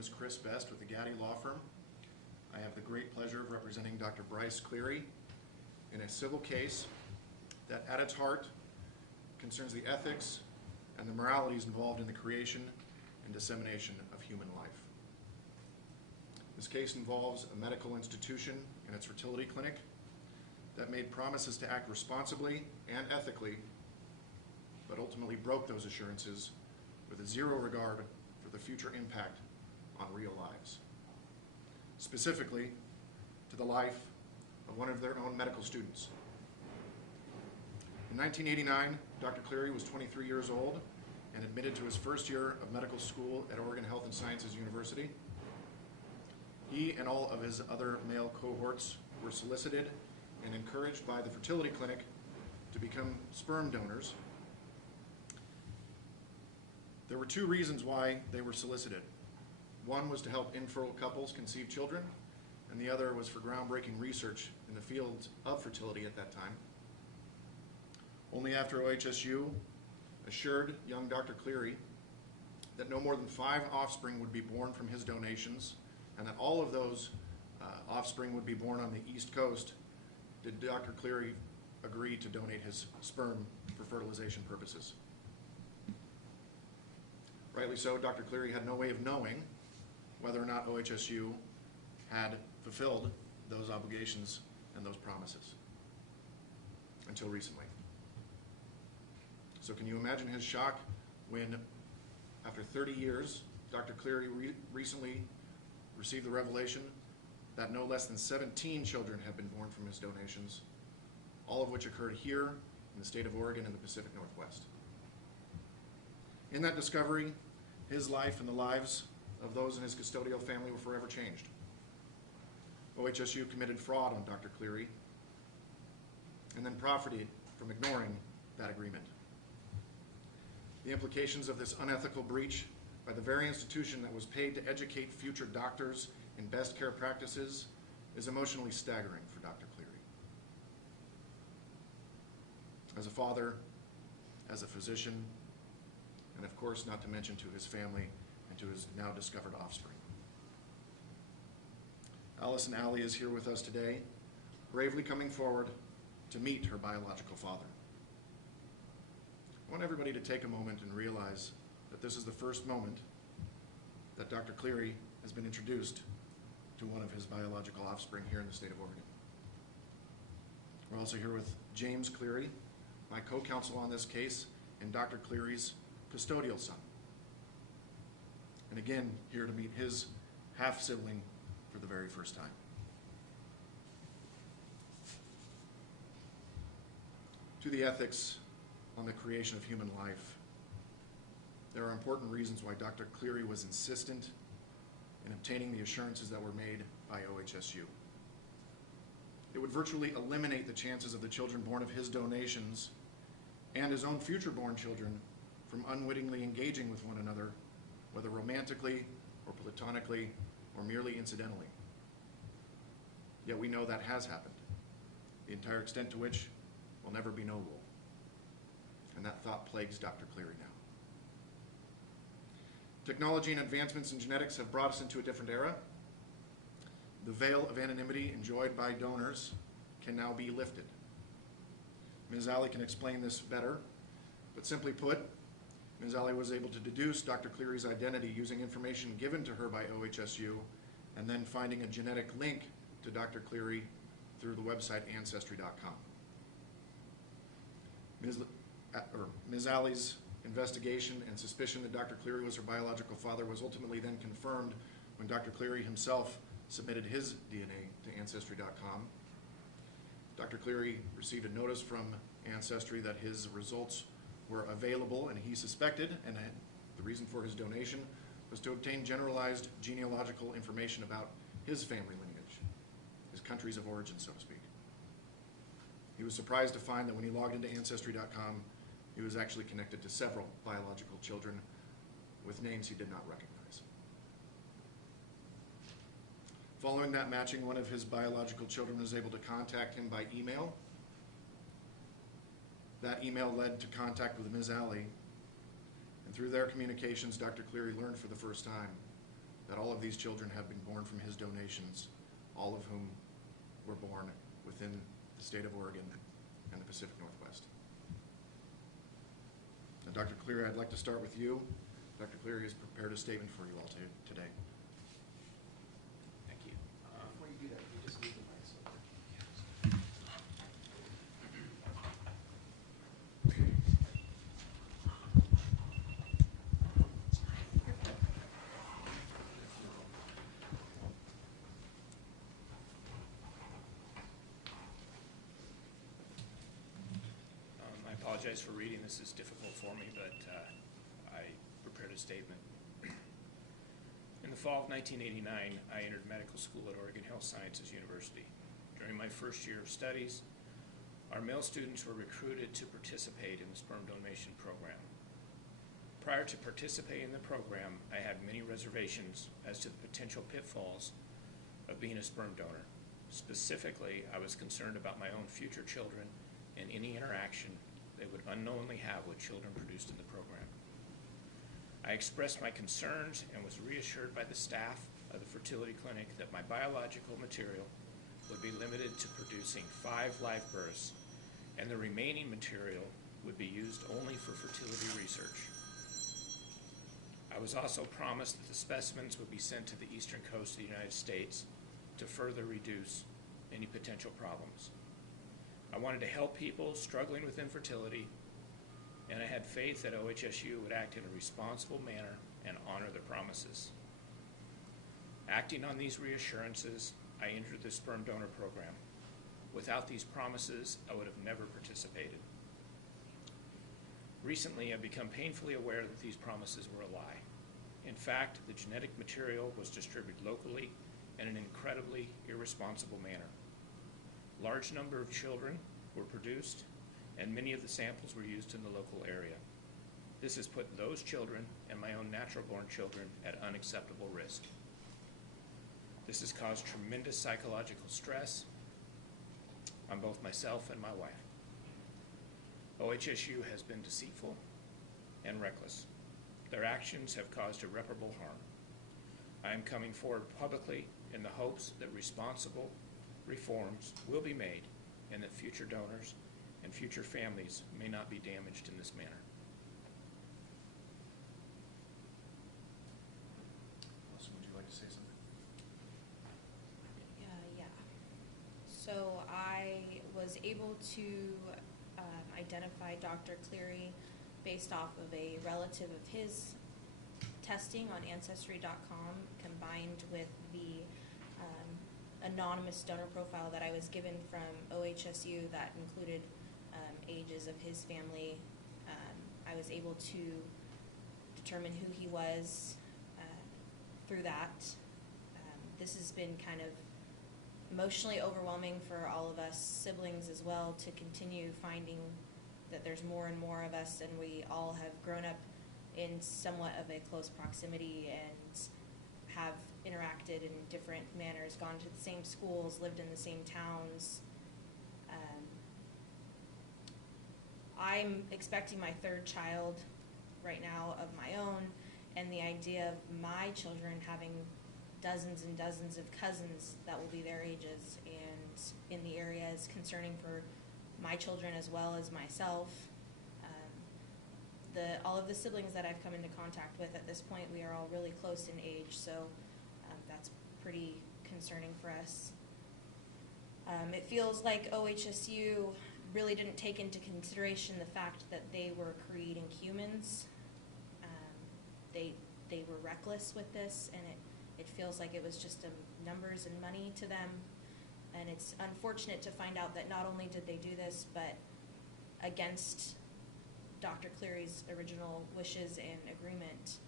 is Chris Best with the Gaddy Law Firm. I have the great pleasure of representing Dr. Bryce Cleary in a civil case that at its heart concerns the ethics and the moralities involved in the creation and dissemination of human life. This case involves a medical institution and its fertility clinic that made promises to act responsibly and ethically, but ultimately broke those assurances with a zero regard for the future impact on real lives. Specifically, to the life of one of their own medical students. In 1989, Dr. Cleary was 23 years old and admitted to his first year of medical school at Oregon Health and Sciences University. He and all of his other male cohorts were solicited and encouraged by the fertility clinic to become sperm donors. There were two reasons why they were solicited. One was to help infertile couples conceive children, and the other was for groundbreaking research in the field of fertility at that time. Only after OHSU assured young Dr. Cleary that no more than 5 offspring would be born from his donations, and that all of those offspring would be born on the East Coast, did Dr. Cleary agree to donate his sperm for fertilization purposes. Rightly so, Dr. Cleary had no way of knowing whether or not OHSU had fulfilled those obligations and those promises until recently. So can you imagine his shock when, after 30 years, Dr. Cleary recently received the revelation that no less than 17 children have been born from his donations, all of which occurred here in the state of Oregon in the Pacific Northwest. In that discovery, his life and the lives of those in his custodial family were forever changed. OHSU committed fraud on Dr. Cleary and then profited from ignoring that agreement. The implications of this unethical breach by the very institution that was paid to educate future doctors in best care practices is emotionally staggering for Dr. Cleary. As a father, as a physician, and of course not to mention to his family and to his now discovered offspring. Allison Alley is here with us today, bravely coming forward to meet her biological father. I want everybody to take a moment and realize that this is the first moment that Dr. Cleary has been introduced to one of his biological offspring here in the state of Oregon. We're also here with James Cleary, my co-counsel on this case, and Dr. Cleary's custodial son. And again, here to meet his half-sibling for the very first time. To the ethics on the creation of human life, there are important reasons why Dr. Cleary was insistent in obtaining the assurances that were made by OHSU. It would virtually eliminate the chances of the children born of his donations and his own future born children from unwittingly engaging with one another, whether romantically or platonically or merely incidentally. Yet we know that has happened, the entire extent to which will never be knowable. And that thought plagues Dr. Cleary now. Technology and advancements in genetics have brought us into a different era. The veil of anonymity enjoyed by donors can now be lifted. Ms. Alley can explain this better, but simply put, Ms. Alley was able to deduce Dr. Cleary's identity using information given to her by OHSU and then finding a genetic link to Dr. Cleary through the website Ancestry.com. Ms. Alley's investigation and suspicion that Dr. Cleary was her biological father was ultimately then confirmed when Dr. Cleary himself submitted his DNA to Ancestry.com. Dr. Cleary received a notice from Ancestry that his results were available, and he suspected, and the reason for his donation was to obtain generalized genealogical information about his family lineage, his countries of origin, so to speak. He was surprised to find that when he logged into Ancestry.com, he was actually connected to several biological children with names he did not recognize. Following that matching, one of his biological children was able to contact him by email. That email led to contact with Ms. Alley, and through their communications, Dr. Cleary learned for the first time that all of these children have been born from his donations, all of whom were born within the state of Oregon and the Pacific Northwest. Now, Dr. Cleary, I'd like to start with you. Dr. Cleary has prepared a statement for you all today. Thank you. Before you do that, you just need the mics over. I apologize for reading. This is difficult for me, but I prepared a statement. In the fall of 1989, I entered medical school at Oregon Health Sciences University. During my first year of studies, our male students were recruited to participate in the sperm donation program. Prior to participating in the program, I had many reservations as to the potential pitfalls of being a sperm donor. Specifically, I was concerned about my own future children and any interaction they would unknowingly have with children produced in the program. I expressed my concerns and was reassured by the staff of the fertility clinic that my biological material would be limited to producing 5 live births, and the remaining material would be used only for fertility research. I was also promised that the specimens would be sent to the eastern coast of the United States to further reduce any potential problems. I wanted to help people struggling with infertility, and I had faith that OHSU would act in a responsible manner and honor the promises. Acting on these reassurances, I entered the sperm donor program. Without these promises, I would have never participated. Recently, I've become painfully aware that these promises were a lie. In fact, the genetic material was distributed locally in an incredibly irresponsible manner. Large number of children were produced, and many of the samples were used in the local area. This has put those children and my own natural-born children at unacceptable risk. This has caused tremendous psychological stress on both myself and my wife. OHSU has been deceitful and reckless. Their actions have caused irreparable harm. I am coming forward publicly in the hopes that responsible reforms will be made and that future donors and future families may not be damaged in this manner. Melissa, would you like to say something? Yeah. So I was able to identify Dr. Cleary based off of a relative of his testing on Ancestry.com combined with the anonymous donor profile that I was given from OHSU that included ages of his family. I was able to determine who he was through that. This has been kind of emotionally overwhelming for all of us siblings as well, to continue finding that there's more and more of us, and we all have grown up in somewhat of a close proximity and have interacted in different manners, gone to the same schools, lived in the same towns. I'm expecting my 3rd child right now of my own, and the idea of my children having dozens and dozens of cousins that will be their ages and in the area is concerning for my children as well as myself. All of the siblings that I've come into contact with at this point, we are all really close in age, so that's pretty concerning for us. It feels like OHSU really didn't take into consideration the fact that they were creating humans. They were reckless with this, and it feels like it was just numbers and money to them. And it's unfortunate to find out that not only did they do this, but against Dr. Cleary's original wishes and agreement.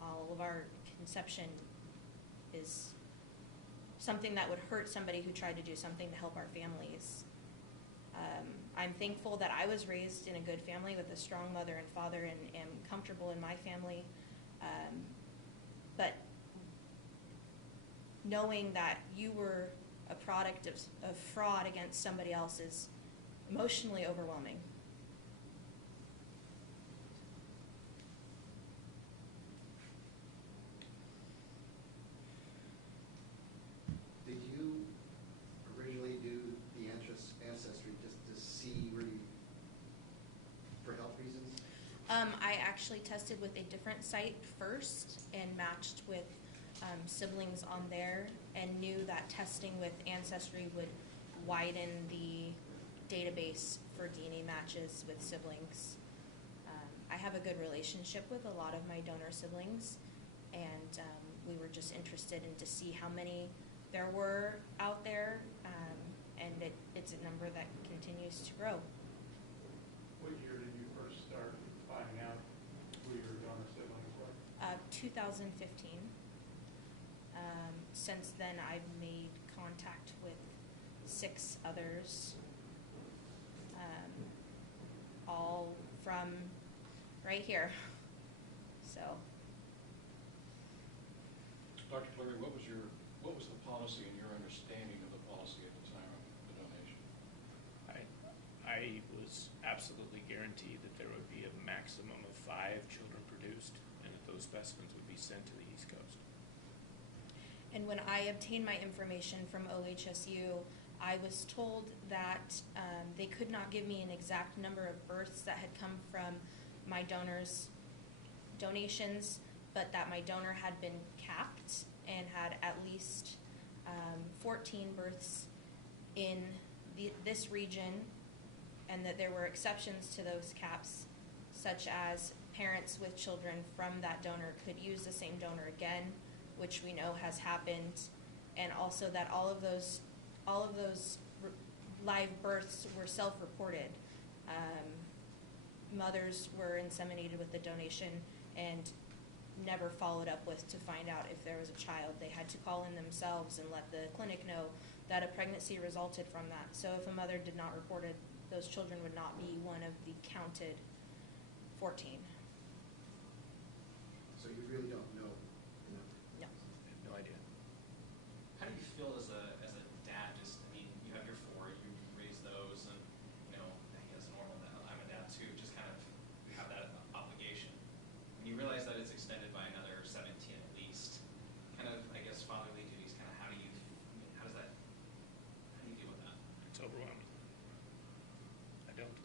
All of our conception is something that would hurt somebody who tried to do something to help our families. I'm thankful that I was raised in a good family with a strong mother and father, and am comfortable in my family. But knowing that you were a product of fraud against somebody else is emotionally overwhelming. I actually tested with a different site first and matched with siblings on there, and knew that testing with Ancestry would widen the database for DNA matches with siblings. I have a good relationship with a lot of my donor siblings, and we were just interested in to see how many there were out there, and it's a number that continues to grow. What year did you first start finding out who your donor siblings were? 2015. Since then, I've made contact with 6 others, all from right here. So, Dr. Cleary, what was the policy and your understanding of the policy at the time of the donation? I was absolutely guaranteed that there would be a maximum of 5 children produced, and that those specimens would be sent to the East Coast. and when I obtained my information from OHSU, I was told that they could not give me an exact number of births that had come from my donors' donations, but that my donor had been capped and had at least 14 births in this region, and that there were exceptions to those caps, such as parents with children from that donor could use the same donor again, which we know has happened, and also that all of those live births were self-reported. Mothers were inseminated with the donation and never followed up with to find out if there was a child. They had to call in themselves and let the clinic know that a pregnancy resulted from that. So if a mother did not report it, those children would not be one of the counted 14. So you really don't know. No. I have no idea. How do you feel as a dad? Just, I mean, you have your 4, you raise those, and I think it's normal that I'm a dad too. Just kind of have that obligation. When you realize that it's extended by another 17 at least, kind of, I guess, fatherly duties. Kind of, how do you deal with that? It's overwhelming. I don't.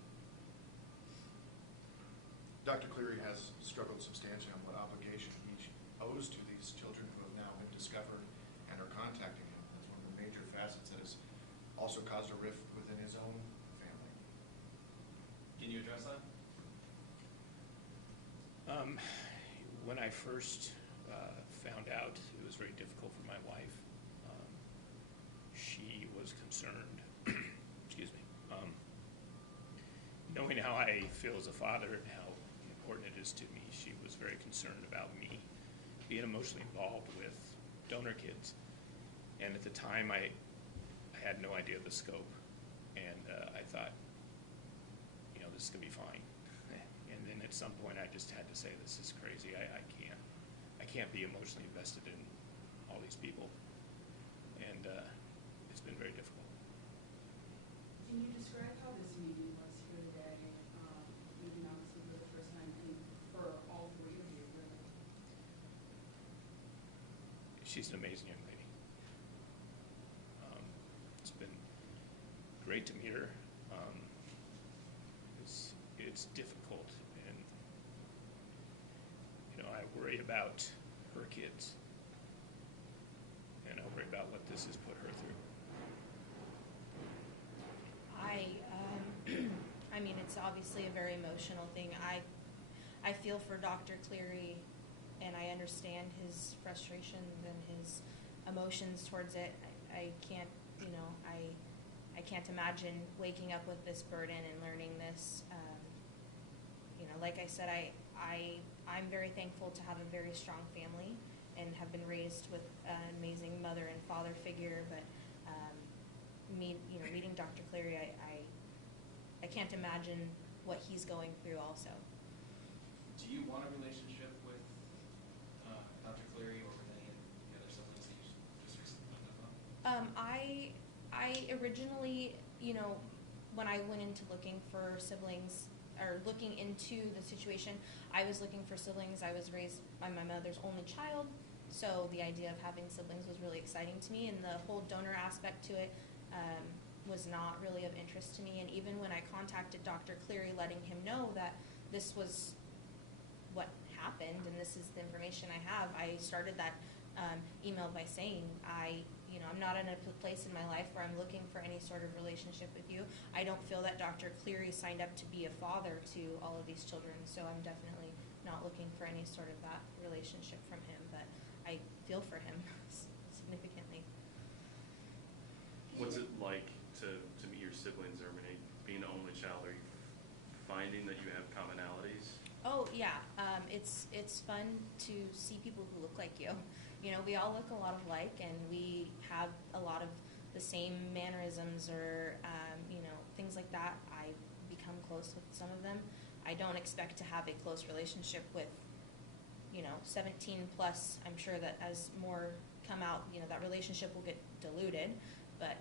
Dr. Cleary has struggled substantially on what obligation he owes to these children who have now been discovered and are contacting him. That's one of the major facets that has also caused a rift within his own family. Can you address that? When I first found out, it was very difficult for my wife. She was concerned, excuse me, knowing how I feel as a father and how important it is to me, she was very concerned about me being emotionally involved with donor kids. And at the time, I had no idea of the scope, and I thought, this is going to be fine. And then at some point, I just had to say, this is crazy. I can't be emotionally invested in all these people, and it's been very difficult. Can you describe how this meeting was here today, meeting obviously for the first time, and for all 3 of you, really? She's an amazing young lady. It's been great to meet her. It's difficult, and I worry about her kids, and I worry about what this has put her through. I mean, it's obviously a very emotional thing. I feel for Dr. Cleary, and I understand his frustrations and his emotions towards it. I can't, I can't imagine waking up with this burden and learning this. Like I said, I'm very thankful to have a very strong family and have been raised with an amazing mother and father figure. But meeting Dr. Cleary, I can't imagine what he's going through also. Do you want a relationship with Dr. Cleary or with any of the other siblings that you just recently found out about? I originally, when I went into looking for siblings or looking into the situation, I was looking for siblings. I was raised by my mother's only child, so the idea of having siblings was really exciting to me, and the whole donor aspect to it was not really of interest to me. And even when I contacted Dr. Cleary, letting him know that this was what happened, and this is the information I have. I started that email by saying, I'm not in a place in my life where I'm looking for any sort of relationship with you. I don't feel that Dr. Cleary signed up to be a father to all of these children, so I'm definitely not looking for any sort of that relationship from him, but I feel for him significantly. What's it like to meet your siblings, or being an only child? Are you finding that you have commonalities? Oh yeah, it's fun to see people who look like you. We all look a lot alike, and we have a lot of the same mannerisms or things like that. I become close with some of them. I don't expect to have a close relationship with 17 plus. I'm sure that as more come out, that relationship will get diluted. But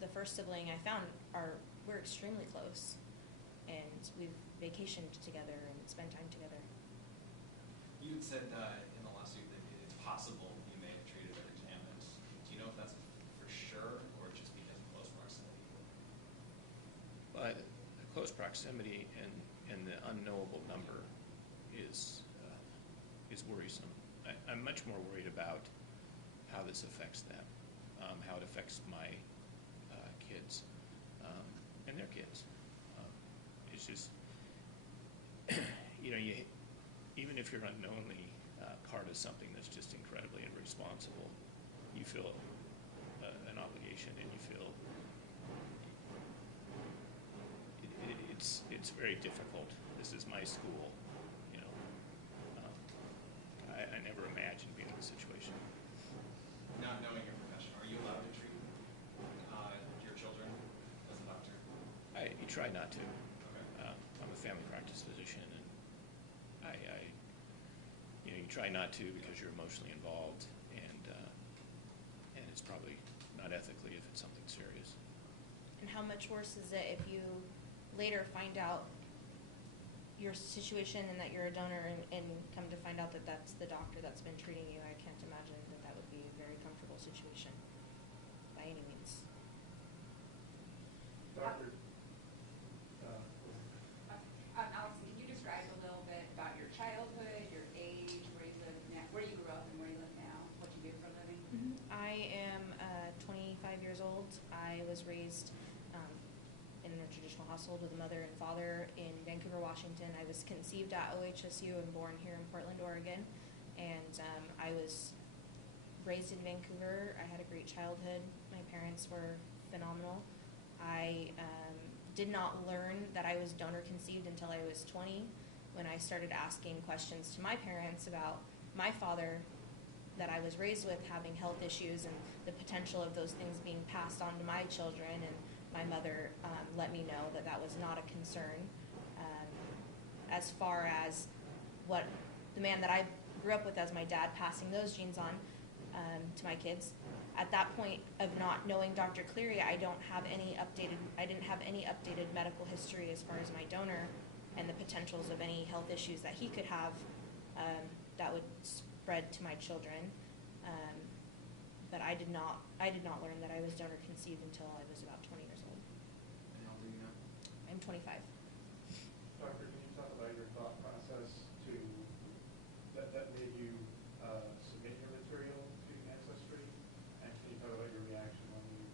the first sibling I found we're extremely close, and we've vacationed together and spent time together. You had said in the lawsuit that it's possible you may have treated her contaminants. Do you know if that's for sure or just because of close proximity? But the close proximity and the unknowable number is worrisome. I'm much more worried about how this affects them, how it affects my kids and their kids. It's just, even if you're unknowingly part of something that's just incredibly irresponsible, you feel an obligation, and you feel it's very difficult. This is my school, I never imagined being in this situation. Not knowing your profession, are you allowed to treat your children as a doctor? You try not to. Okay. I'm a family practice physician, and you try not to because you're emotionally involved, and it's probably not ethically if it's something serious. And how much worse is it if you later find out your situation and that you're a donor and come to find out that that's the doctor that's been treating you? I can't imagine that would be a very comfortable situation by any means. Doctor, Allison, can you describe a little bit about your childhood, your age, where you live now, where you grew up and where you live now, what you do for a living? I am 25 years old. I was raised in a traditional household with a mother and father in Vancouver, Washington. I was conceived at OHSU and born here in Portland, Oregon. And I was raised in Vancouver. I had a great childhood. My parents were phenomenal. I did not learn that I was donor conceived until I was 20, when I started asking questions to my parents about my father that I was raised with having health issues and the potential of those things being passed on to my children. And my mother let me know that that was not a concern. As far as what the man that I grew up with as my dad passing those genes on to my kids, at that point of not knowing Dr. Cleary, I didn't have any updated medical history as far as my donor and the potentials of any health issues that he could have that would spread to my children. But I did not learn that I was donor conceived until I was about 20 years old. And how old are you now? I'm 25. Doctor, can you talk about your thought process that made you submit your material to Ancestry? And can you talk about your reaction when you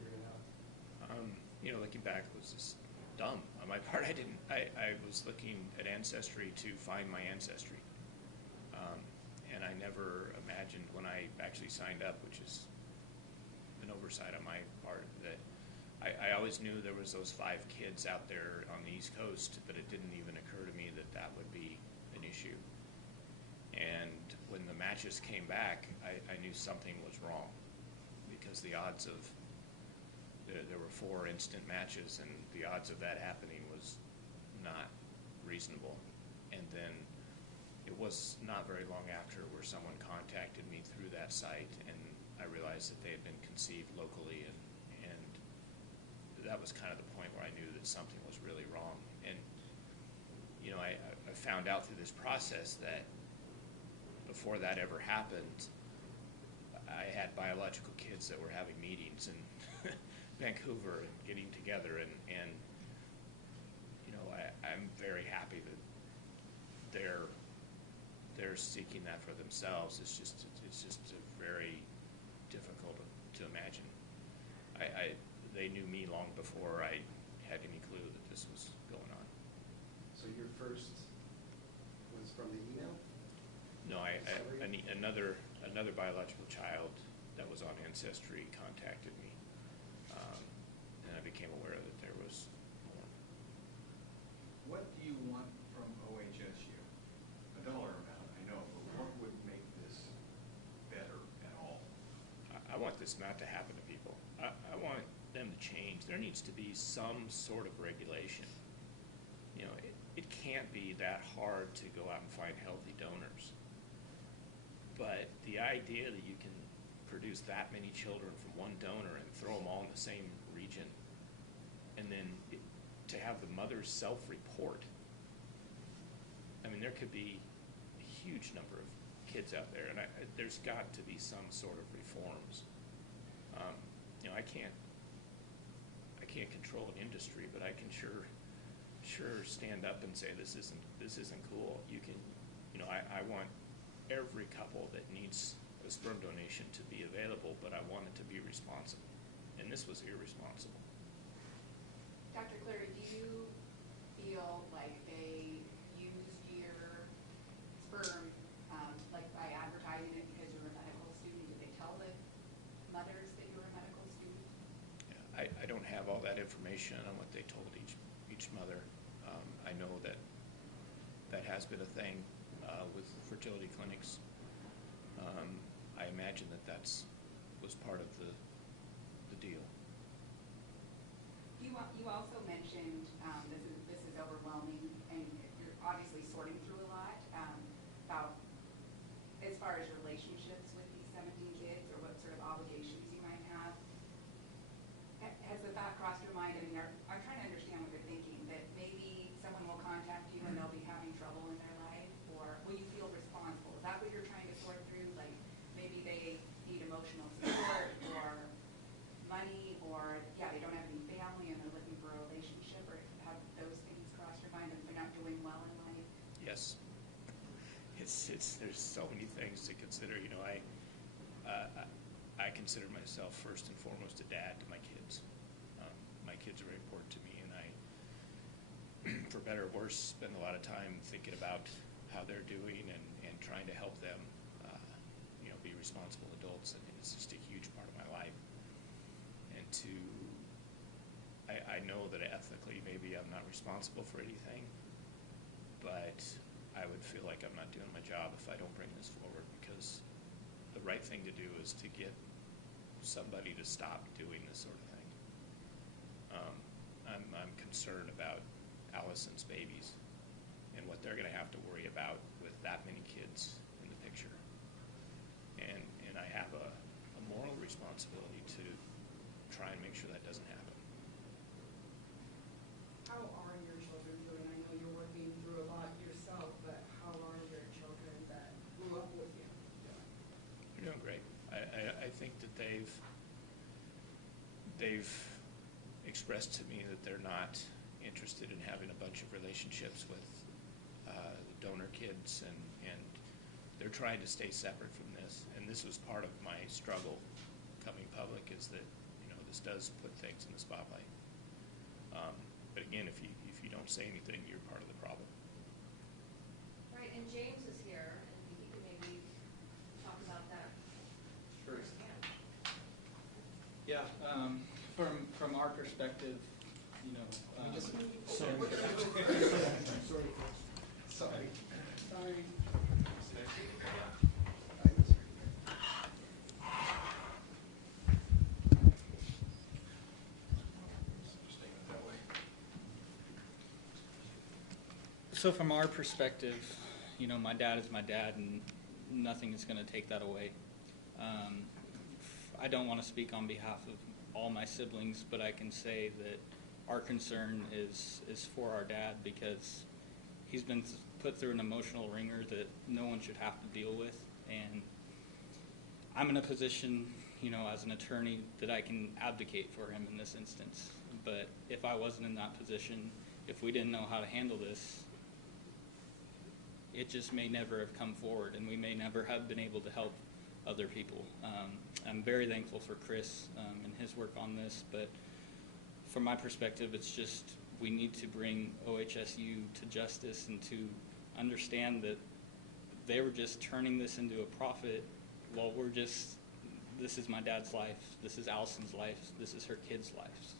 figured it out? Looking back, it was just dumb on my part. I was looking at Ancestry to find my ancestry. And I never imagined when I actually signed up, which is an oversight on my part, that I always knew there was those 5 kids out there on the East Coast, but it didn't even occur to me that that would be an issue. And when the matches came back, I knew something was wrong, because the odds of, there were 4 instant matches, and the odds of that happening was not reasonable. And then it was not very long after where someone contacted me through that site, and I realized that they had been conceived locally, and that was kind of the point where I knew that something was really wrong. And I found out through this process that before that ever happened, I had biological kids that were having meetings in Vancouver and getting together, and I'm very happy that they're seeking that for themselves. It's just very difficult to imagine. They knew me long before I had any clue that this was going on. So your first was from the email? No, another biological child that was on Ancestry contacted me, and I became aware that there was more. What do you want from OHSU? A dollar amount, I know, but what would make this better at all? I want this not to happen to people. I want them to change. There needs to be some sort of regulation. You know, it can't be that hard to go out and find healthy donors. But the idea that you can produce that many children from one donor and throw them all in the same region, and then to have the mothers self-report. I mean, there could be a huge number of kids out there, and there's got to be some sort of reforms. You know, I can't control an industry, but I can sure stand up and say this isn't cool. You can, you know, I want every couple that needs a sperm donation to be available, but I want it to be responsible, and this was irresponsible. Dr. Cleary, do you feel like they used your sperm, like by advertising it because you were a medical student? Did they tell the mothers that you were a medical student? Yeah, I don't have all that information on what they told each mother. I know that has been a thing with fertility clinics. I imagine that was part of the deal. You also mentioned this is overwhelming, and you're obviously sorting through a lot about as far as relationships with these 17 kids or what sort of obligations you might have. Has the thought crossed your mind? I mean, I'm trying to understand what you're thinking, that maybe someone will contact you and they'll be having trouble in their life, or will you feel responsible? Is that what you're trying to sort through? Like maybe they need emotional support or money, or yeah, they don't have any family and they're looking for a relationship, or have those things crossed your mind if they're not doing well in life? Yes. There's so many things to consider. You know, I consider myself first and foremost a dad to my kids. My kids are very important to me, and I, for better or worse, spend a lot of time thinking about how they're doing and trying to help them, you know, be responsible adults. I mean, it's just a huge part of my life. And I know that ethically maybe I'm not responsible for anything, but I would feel like I'm not doing my job if I don't bring this forward, because the right thing to do is to get somebody to stop doing this sort of thing. I'm concerned about Allison's babies and what they're going to have to worry about with that many kids in the picture. And I have a moral responsibility to try and make sure that doesn't happen. How are your children doing? I know you're working through a lot yourself, but how are your children that grew up with you doing? They're doing great. I think that they've expressed to me that they're not interested in having a bunch of relationships with donor kids, and they're trying to stay separate from this. And this was part of my struggle coming public, is that, you know, this does put things in the spotlight. But again, if you don't say anything, you're part of the problem. Right, and James is here, and he could maybe talk about that firsthand. Yeah, from our perspective, you know. Sorry. So from our perspective, you know, my dad is my dad, and nothing is going to take that away. I don't want to speak on behalf of all my siblings, but I can say that our concern is for our dad, because he's been put through an emotional ringer that no one should have to deal with. And I'm in a position, you know, as an attorney, that I can advocate for him in this instance. But if I wasn't in that position, if we didn't know how to handle this, it just may never have come forward, and we may never have been able to help other people. I'm very thankful for Chris and his work on this, but from my perspective, it's just we need to bring OHSU to justice and to understand that they were just turning this into a profit while this is my dad's life, this is Allison's life, this is her kids' lives.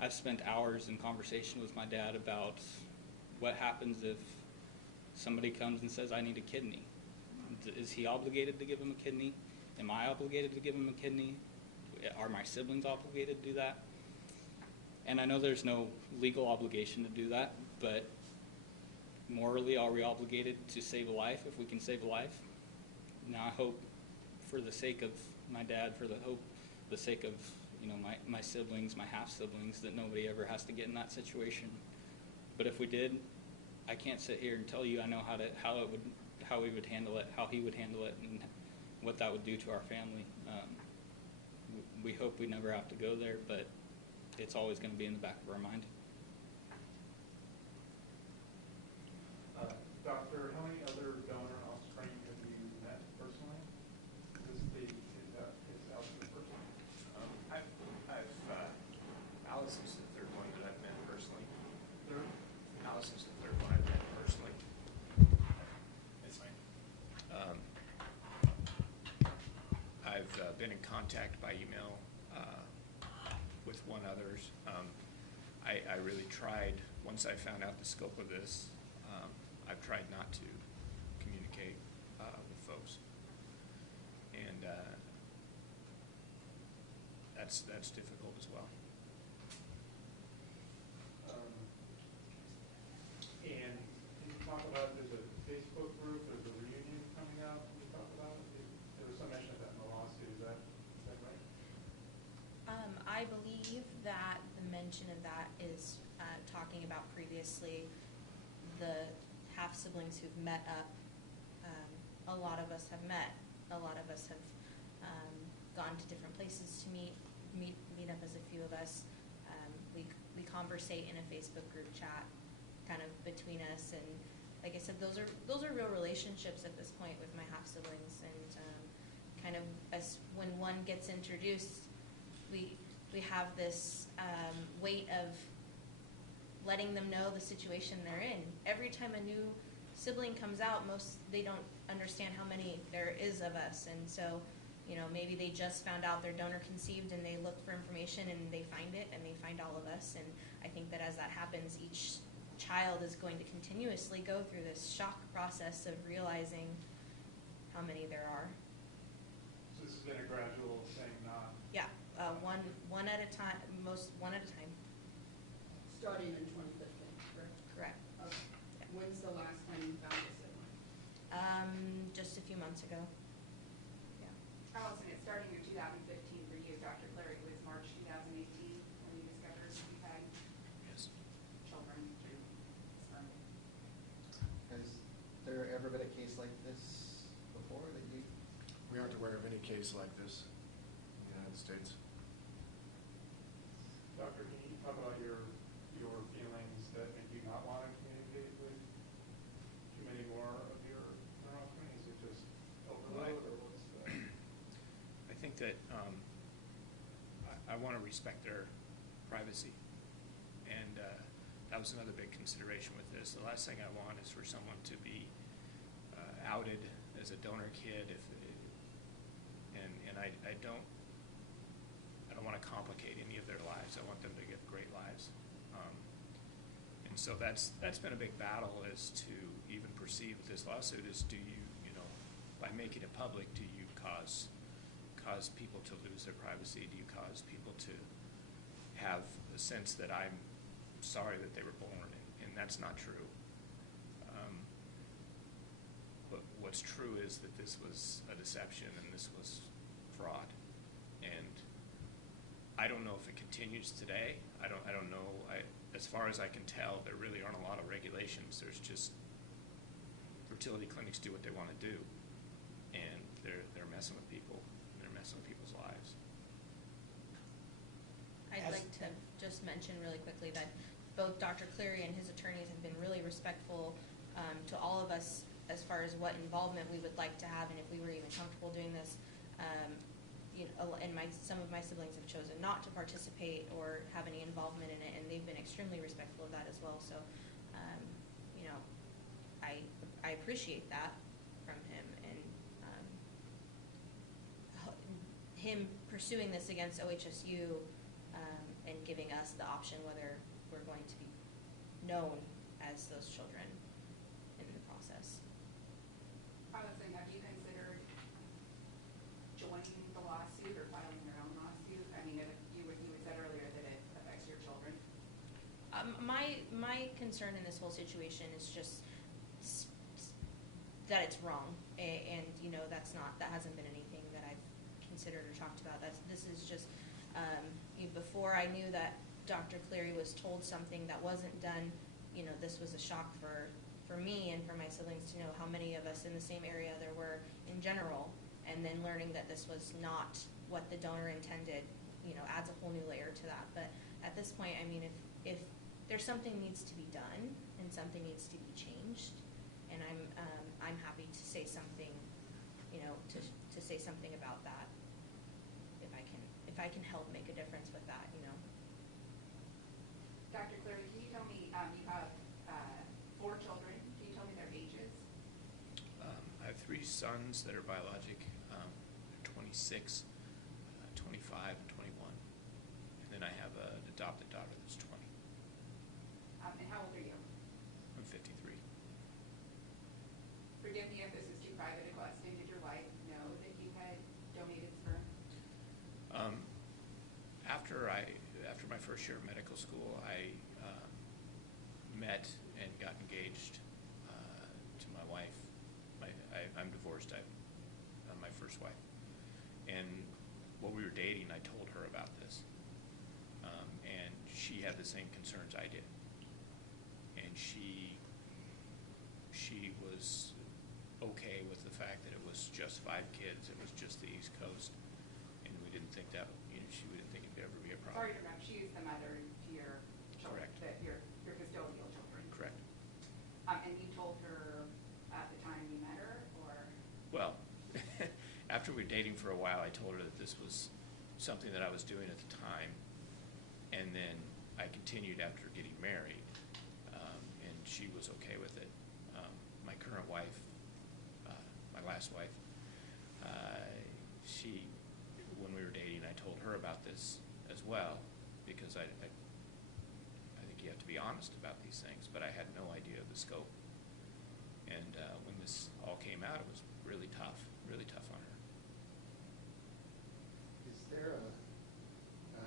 I've spent hours in conversation with my dad about what happens if somebody comes and says, I need a kidney. Is he obligated to give him a kidney? Am I obligated to give him a kidney? Are my siblings obligated to do that? And I know there's no legal obligation to do that, but morally, are we obligated to save a life if we can save a life? Now, I hope for the sake of my dad, for the sake of my siblings, my half-siblings, that nobody ever has to get in that situation. But if we did, I can't sit here and tell you I know how we would handle it, how he would handle it, and what that would do to our family. We hope we never have to go there, but it's always going to be in the back of our mind. Doctor, how many other donor offspring have you met personally? Is Allison the first one? Allison's the third one that I've met personally. Third? Allison's the third one I've met personally. That's fine. I've been in contact by email with one others. I really tried, once I found out the scope of this, I've tried not to communicate with folks. And that's difficult as well. And can you talk about, there's a Facebook group, there's a reunion coming up, can you talk about it? There was some mention of that in the lawsuit, is that right? I believe that the mention of that is talking about previously the half-siblings who've met up. A lot of us have met. A lot of us have gone to different places to meet up as a few of us. We conversate in a Facebook group chat kind of between us, and like I said, those are real relationships at this point with my half-siblings, and kind of as when one gets introduced, we have this weight of letting them know the situation they're in. Every time a new sibling comes out, they don't understand how many there is of us, and so maybe they just found out they're donor conceived and they look for information and they find it and they find all of us. And I think that as that happens, each child is going to continuously go through this shock process of realizing how many there are. So this has been a gradual thing, not? Yeah, one at a time, one at a time. Starting in 2015, correct? Correct. Okay. Yeah. When's the last time you found a sibling? Just a few months ago. Allison, it's starting in 2015 for you. Dr. Clary, it was March 2018 when you discovered you had Yes. children through sperm. Has there ever been a case like this before that you? We aren't aware of any case like this in the United States. Doctor, can you talk about your feelings that make you not want to communicate with too many more of your offspring? Is it just overload, or what's the? I think that I want to respect their privacy, and that was another big consideration with this. The last thing I want is for someone to be outed as a donor kid, and I don't want to complicate any of their lives. I want them to get great lives, and so that's been a big battle as to even proceed with this lawsuit. Is do you by making it public, do you cause people to lose their privacy? Do you cause people to have a sense that I'm sorry that they were born, and that's not true. But what's true is that this was a deception and this was fraud, and I don't know if it continues today. I don't know. As far as I can tell, there really aren't a lot of regulations. There's just fertility clinics do what they want to do, and they're messing with people. They're messing with people's lives. I'd like to just mention really quickly that both Dr. Cleary and his attorneys have been really respectful to all of us as far as what involvement we would like to have, and if we were even comfortable doing this. And some of my siblings have chosen not to participate or have any involvement in it, and they've been extremely respectful of that as well. So, I appreciate that from him, and him pursuing this against OHSU and giving us the option whether we're going to be known as those children in the process. Allison, have you considered joining the lawsuit or filing your own lawsuit? I mean, you had said earlier that it affects your children. My concern in this whole situation is just that it's wrong, and that hasn't been anything that I've considered or talked about. This is just before I knew that Dr. Cleary was told something that wasn't done. This was a shock for me and for my siblings to know how many of us in the same area there were in general, and then learning that this was not what the donor intended, adds a whole new layer to that. But at this point, I mean, if there's something needs to be done and something needs to be changed, and I'm happy to say something, to say something about that, if I can help make a difference with that, Dr. Cleary, can you tell me, you have 4 children. Can you tell me their ages? I have 3 sons that are biologic. They're 26, 25, and 21. And then I have an adopted daughter that's 20. And how old are you? I'm 53. Forgive me if this is too private a question. Did your wife know that you had donated sperm? After my first year of medical school, I met and got engaged to my wife. I'm divorced. I'm my first wife. And while we were dating, I told her about this. And she had the same concerns I did. And she was okay with the fact that it was just 5 kids. It was just the East Coast. And we didn't think that, she didn't think it would ever be a problem. Sorry to interrupt. She is the mother to your children. Correct. Your custodial children. Correct. And you told her at the time you met her, or? Well, after we were dating for a while, I told her that this was something that I was doing at the time, and then I continued after getting married, and she was okay with it. My current wife, my last wife, when we were dating, I told her about this as well, because I think you have to be honest about these things, but I had no idea of the scope. And when this all came out, it was really tough on her. Is there a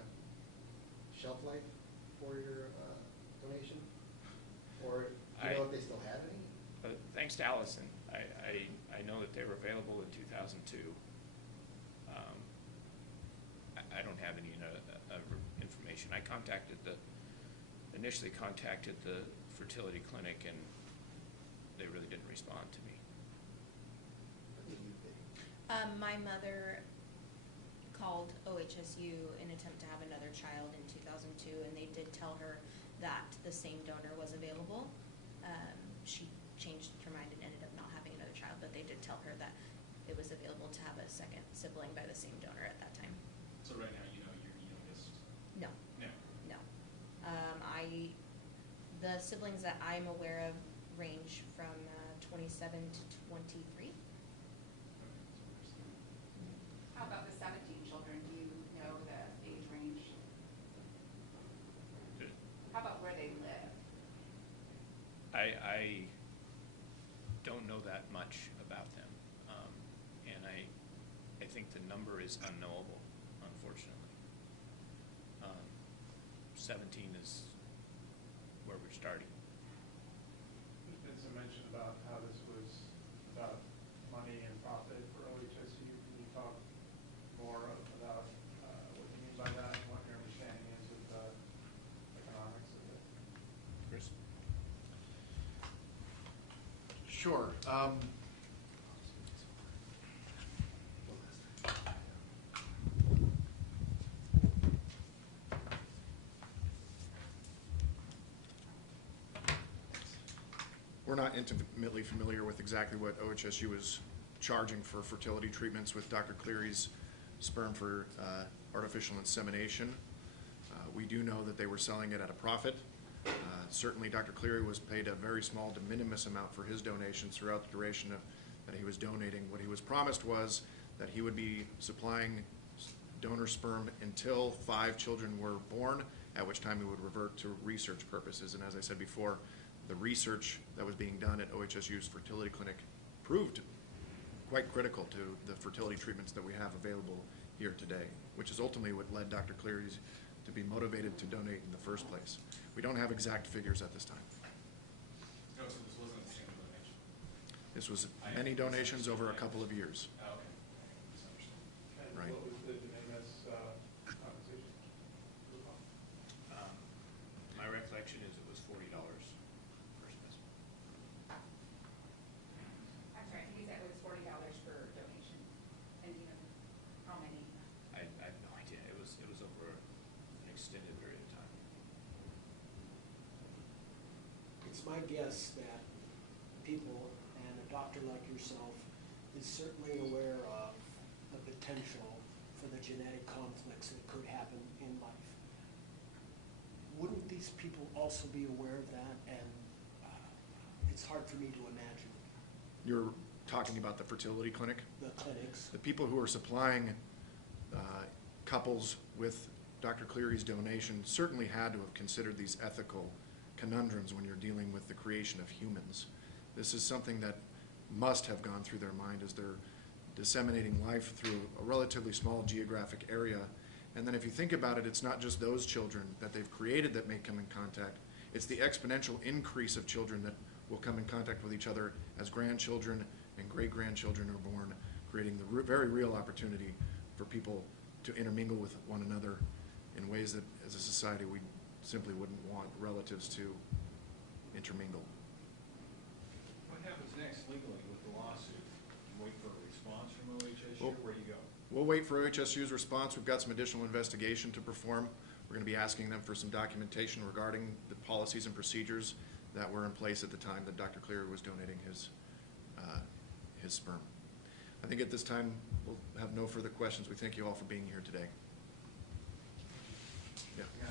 shelf life for your donation? Or do you know if they still have any? Thanks to Allison, I know that they were available in 2002. I don't have any information. I initially contacted the fertility clinic, and they really didn't respond to me. What did you think? My mother called OHSU in an attempt to have another child in 2002, and they did tell her that the same donor was available. She changed her mind and ended up not having another child, but they did tell her that it was available to have a second sibling by the same donor at that time. So right now, you're youngest? No. No. No. The siblings that I'm aware of range from 27 to 23. How about the 17 children? Do you know the age range? How about where they live? I don't know that much about them, and I think the number is unknowable, unfortunately. 17 is where we're starting. There's been some mention about how this was about money and profit for OHSU. Can you talk more about what you mean by that and what your understanding is of the economics of it? Chris? Sure. we're not intimately familiar with exactly what OHSU is charging for fertility treatments with Dr. Cleary's sperm for artificial insemination. We do know that they were selling it at a profit. Certainly Dr. Cleary was paid a very small de minimis amount for his donations throughout the duration of that he was donating. What he was promised was that he would be supplying donor sperm until 5 children were born, at which time he would revert to research purposes. And as I said before, the research that was being done at OHSU's fertility clinic proved quite critical to the fertility treatments that we have available here today, which is ultimately what led Dr. Cleary to be motivated to donate in the first place. We don't have exact figures at this time. No, so this wasn't a single donation? This was many donations over a couple of years. Oh, okay. Misunderstood. And Right. what was the de minimis compensation? My recollection is it was $40 per specimen. I'm sorry, he said it was $40 per donation, and you know, how many? I have no idea. It was over an extended period of time. It's my guess that people, and a doctor like yourself, is certainly aware of the potential for the genetic conflicts that could happen in life. Wouldn't these people also be aware of that? And it's hard for me to imagine. You're talking about the fertility clinic? The clinics. The people who are supplying couples with Dr. Cleary's donation certainly had to have considered these ethical conundrums when you're dealing with the creation of humans. This is something that must have gone through their mind as they're disseminating life through a relatively small geographic area. And then if you think about it, it's not just those children that they've created that may come in contact. It's the exponential increase of children that will come in contact with each other as grandchildren and great-grandchildren are born, creating the very real opportunity for people to intermingle with one another in ways that, as a society, we simply wouldn't want relatives to intermingle. What happens next legally with the lawsuit? You wait for a response from OHSU, Well, where do you go? We'll wait for OHSU's response. We've got some additional investigation to perform. We're going to be asking them for some documentation regarding the policies and procedures that were in place at the time that Dr. Cleary was donating his sperm. I think at this time we'll have no further questions. We thank you all for being here today. Yeah. Yeah,